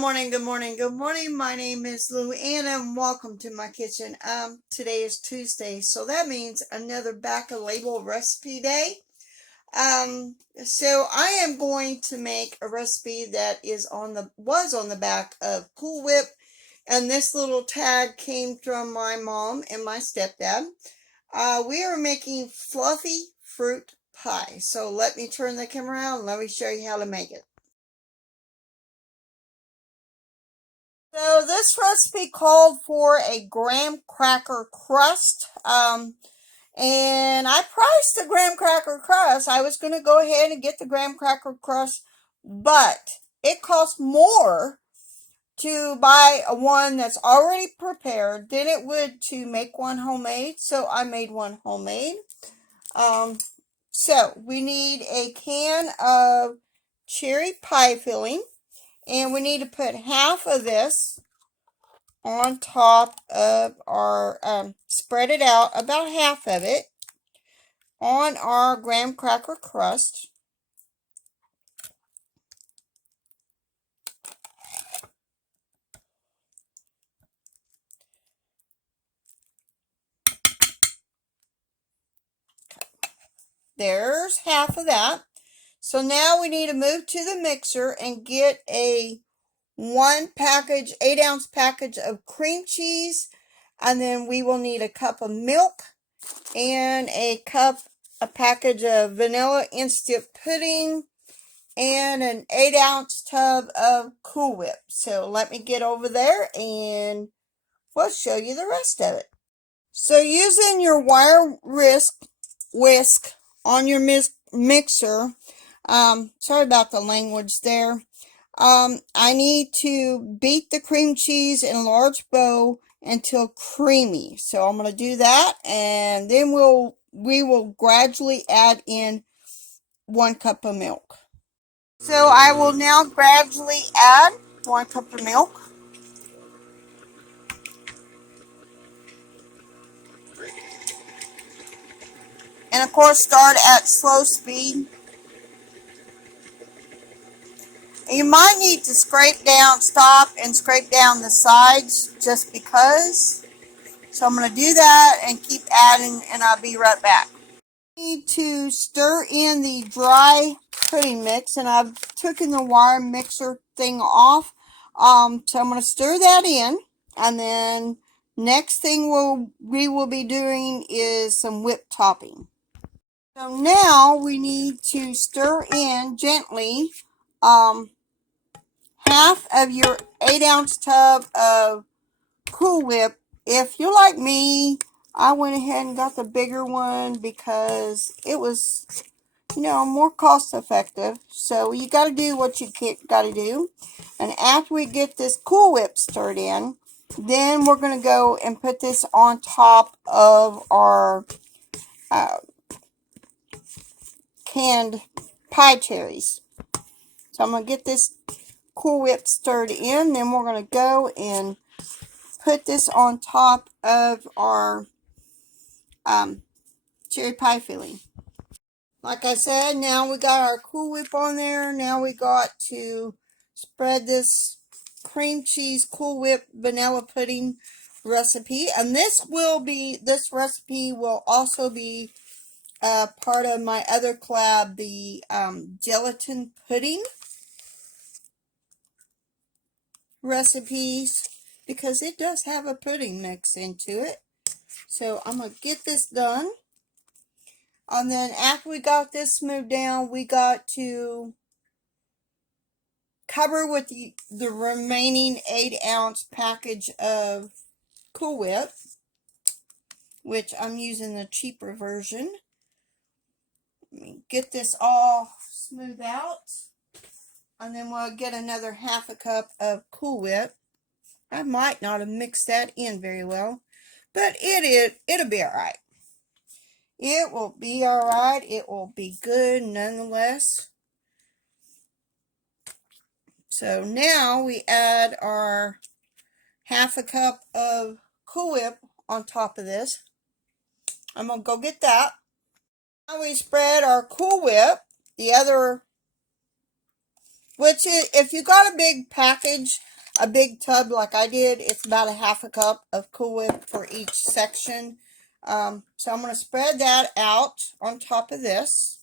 morning, good morning, good morning. My name is LouAnn and welcome to my kitchen. Today is Tuesday, so that means another back of label recipe day. So I am going to make a recipe that was on the back of Cool Whip, and this little tag came from my mom and my stepdad. We are making fluffy fruit pie. So let me turn the camera around and let me show you how to make it. So this recipe called for a graham cracker crust. And I priced the graham cracker crust. I was going to go ahead and get the graham cracker crust, but it costs more to buy one that's already prepared than it would to make one homemade. So I made one homemade. So we need a can of cherry pie filling, and we need to put half of this on top of our, spread it out, about half of it, on our graham cracker crust. There's half of that. So now we need to move to the mixer and get a 8-ounce package of cream cheese. And then we will need a cup of milk and a package of vanilla instant pudding and an 8-ounce tub of Cool Whip. So let me get over there and we'll show you the rest of it. So using your wire whisk on your mixer, sorry about the language there. I need to beat the cream cheese in a large bowl until creamy. So I'm going to do that, and then we will gradually add in 1 cup of milk. So I will now gradually add 1 cup of milk. And of course start at slow speed. And you might need to stop and scrape down the sides just because. So I'm going to do that and keep adding, and I'll be right back. Need to stir in the dry pudding mix, and I've taken the wire mixer thing off. So I'm going to stir that in, and then next thing we will be doing is some whipped topping. So now we need to stir in gently half of your 8-ounce tub of Cool Whip. If you're like me, I went ahead and got the bigger one because it was, more cost effective. So you got to do what you got to do. And after we get this Cool Whip stirred in, then we're going to go and put this on top of our canned pie cherries. So I'm going to get this Cool Whip stirred in, then we're going to go and put this on top of our cherry pie filling. Like I said, now we got our Cool Whip on there. Now we got to spread this cream cheese Cool Whip vanilla pudding recipe, and this recipe will also be part of my other collab, the gelatin pudding recipes, because it does have a pudding mix into it. So I'm going to get this done. And then after we got this moved down, we got to cover with the remaining 8-ounce package of Cool Whip, which I'm using the cheaper version. Let me get this all smoothed out. And then we'll get another half a cup of Cool Whip. I might not have mixed that in very well, but it'll be alright. It will be alright. It will be good nonetheless. So now we add our half a cup of Cool Whip on top of this. I'm going to go get that. Now we spread our Cool Whip, the other which is, if you got a big package, a big tub like I did, it's about a half a cup of Cool Whip for each section. So I'm going to spread that out on top of this.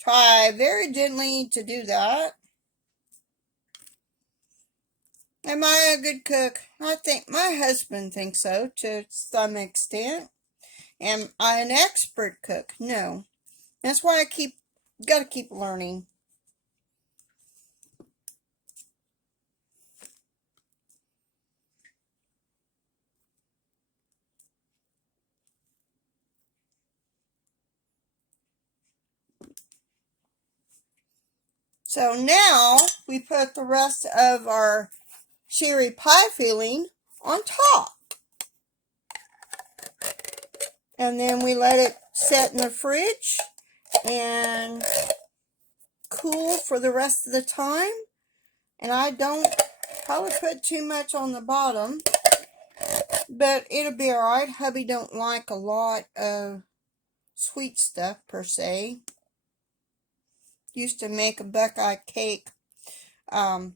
Try very gently to do that. Am I a good cook? I think my husband thinks so to some extent. Am I an expert cook? No. That's why I gotta keep learning. So now we put the rest of our cherry pie filling on top. And then we let it set in the fridge and cool for the rest of the time. And I don't probably put too much on the bottom, but it'll be alright. Hubby don't like a lot of sweet stuff per se. Used to make a Buckeye cake, and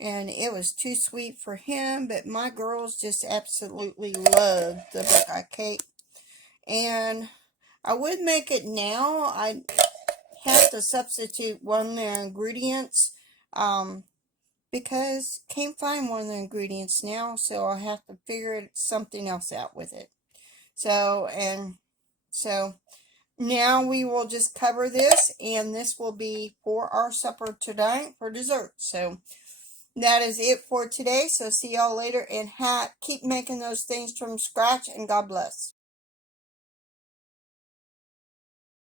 it was too sweet for him, but my girls just absolutely love the Buckeye cake. And I would make it now. I have to substitute one of the ingredients, because can't find one of the ingredients now, so I'll have to figure something else out with it. So now we will just cover this, and this will be for our supper tonight for dessert. So that is it for today. So see y'all later, and keep making those things from scratch, and God bless.